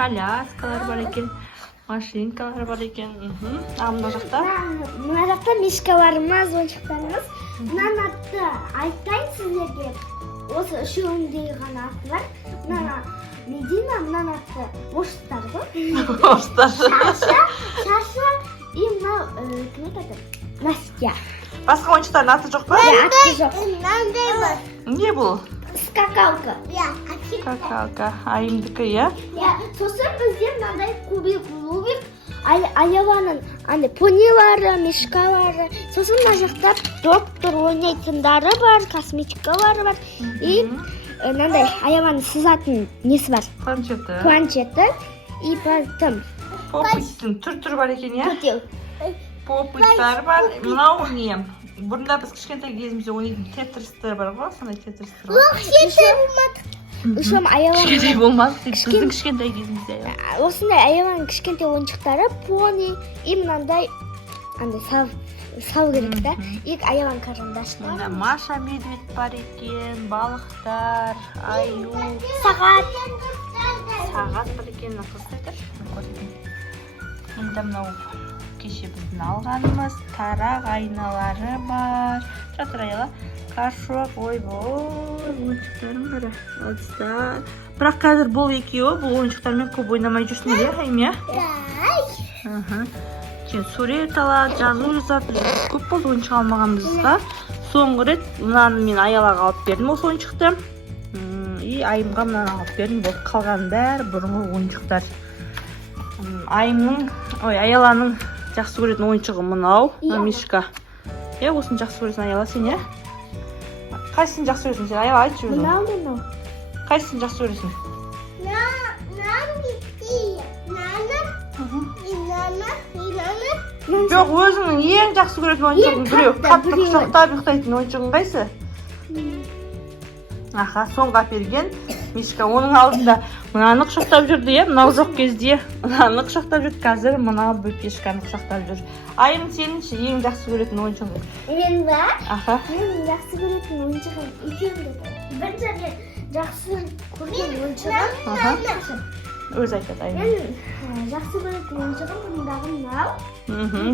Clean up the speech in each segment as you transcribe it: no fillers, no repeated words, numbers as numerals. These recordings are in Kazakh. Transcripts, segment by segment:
коляскалар бар екен, машинкалар бар екен. Мына жақта? Мына жақта мишкаларымыз, ойыншықтарымыз. Мынаны атты айтайын сіздерге. Осы үшеуінде ғана аты бар. Мына Медина, мынаны атты Ошыстар ғой. Ошыстар. Шаша и мынау кім айтады? Настя. Басқа ойыншықтардың аты жоқ па? Аты жоқ. Мынандай бар. Не бұл? Скакалка. Скакалка. Айымдікі, иә? Сосын бізде мынандай кубик. Аяланың понилары, мишкалары. Сосын мына жақта доктор ойнайтындары бар, косметикалары бар. И мынандай аяланың сызатын несі бар? Планшеті. И потом Попыттың түр бар екен, иә? Төтеу. Попыттар бар. Мынау не? Бұрында біз кішкентай кезімізде ойнайтын тетристер бар ғой, сондай тетристер бар. Үшем аяланың Кішкентай болмады, біздің кішкентай кезімізде. осындай аяланың кішкентай ойыншықтары, пони, и мынандай сау керек та. И аяланың карандаштары. Маша медведь бар екен, балықтар, аю. Сағат. Сағат бар екен, қыздайдар. Енді мынау кеше біздің алғанымыз, тарақ айналары бар. Жатыр аяла. Қашуақ, ойбой, ойыншықтарым бәрі. Ыдыстар. Бірақ қазір бұл екеуі, бұл ойыншықтармен көп ойнамай жүрсіңдер, иә, Айым, иә? Сурет алады, жазу жазады. Көп болды ойыншық алмағанбызға. Соңғы рет мынаны мен Аялаға алып бердім осы ойыншықты. И Айымға мынаны алып бердім. Бұл қалған бәрі бұрынғы ойыншықтар. Аяланың жақсы көретін ойыншығы мынау, мишка. Осыны жақсы көресің Аяла сен, иә? Қайсысын жақсы көресің сен? Аяла айтшы өзің. Мынау. Қайсысын жақсы көресің? Жоқ, өзіңнің ең жақсы көретін ойыншығың біреу. Қатты құшақтап ұйықтайтын ойыншығың қайсы? Аха, соңға берген мишка. Оның алдында мынаны құшақтап жүрді, иә? Мынау жоқ кезде мынаны құшақтап жүрді. Қазір мынау бөпешканы құшақтап жүр. Айым, сеніңші ең жақсы көретін ойыншығың? Мен ба? Аха. Мен жақсы көретін ойыншығым екеуінде. Бірінші мен жақсы көрген ойыншығым. Өз айтады Айым. Мен жақсы көретін ойыншығым бұндағы мынау.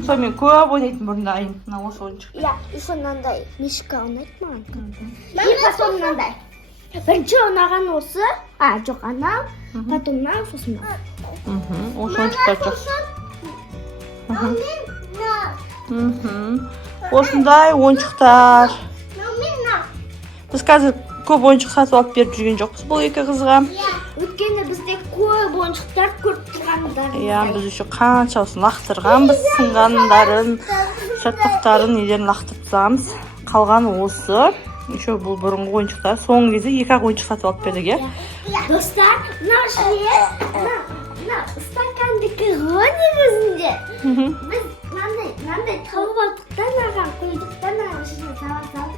Сонымен көп ойнайтын бұрында Айым, мынау осы ойыншық. Иә, еще мынандай мишка ұнайды маған. И потом мынандай. Бірінші ұнаған осы, жоқ анау, потом мынау, сосын мынау. Осы ойыншықтар жақсы. Осындай ойыншықтар. Біз қазір көп ойыншық сатып алып беріп жүрген жоқпыз бұл екі қызға. Өткенде бізде көп ойыншықтар көріп тұрғандар. Иә, біз еще қаншаусын лақтырғанбыз, сынғандарын, жаттықтарын, недерін лақтырып тастағанбыз. Қалған осы. Еще бұл бұрынғы ойыншықтар. Соңғы кезде екі-ақ ойыншық сатып алып бердік, иә? Достар, мына стакандікі ғой негізінде. Біз мынандай тауып алдықтан аған, қойдықтан аған ішіне салып.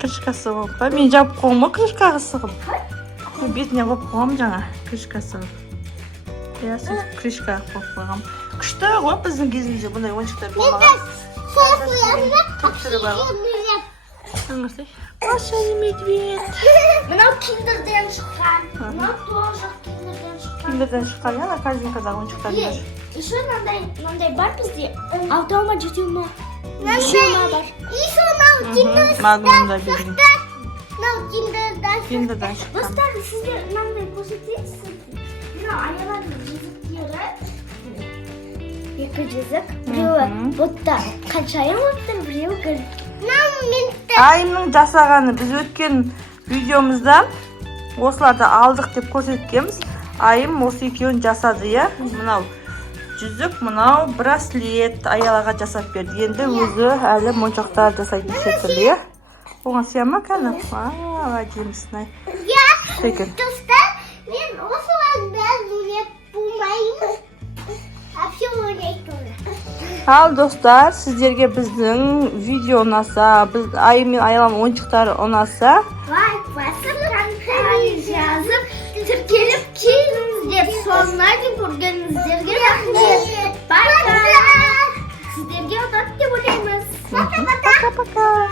Крышкасы болып па? Мен жауып қоғым ба крышкаға сығып? Бетіне қойып қоғым жаңа крышка сығып. Иә, сөз крышкаға қойып қойғам. Күшті ғой біздің кезімізде бұндай ойыншықтар болмаған. Көп түрі бар ғой. Өңірсей. Маша и медведь. Мынау киндерден шыққан. Мынау тоже киндерден шыққан. Киндерден шыққан, иә, корзинкадағы ойыншықтар бар. Еще мынандай бар бізде. Алтау ма, жетеу ма? Үшеу бар. Еще мынау киндерден шыққан. Мынау киндерден шыққан. Достар, сіздер мынандай көрсетесіз. Мынау Аяланың жезіктері. Екі жезік. Біреуі бұтта қаншайым өттір, біреуі гүл. Айымның жасағаны біз өткен видеомызда осыларды алдық деп көрсеткенбіз. Айым осы екеуін жасады, иә? Мынау жүзік, мынау браслет Аялаға жасап берді. Енді өзі әлі моншақтар жасайтын секілді, иә? Оған сияма кәні? Әдемісін ай. Достар, мен осылардың бәрін ойнап болмаймын. Әпше ойнайтын. Ал достар, сіздерге біздің видео ұнаса, Айым мен Аяланың ойыншықтары ұнаса, лайк басып, комментарий жазып, тіркеліп келіңіздер. Соңына дейін көргеніңіздерге рахмет. Бай-бай. Сіздерге ұнады деп ойлаймыз. пока-пока.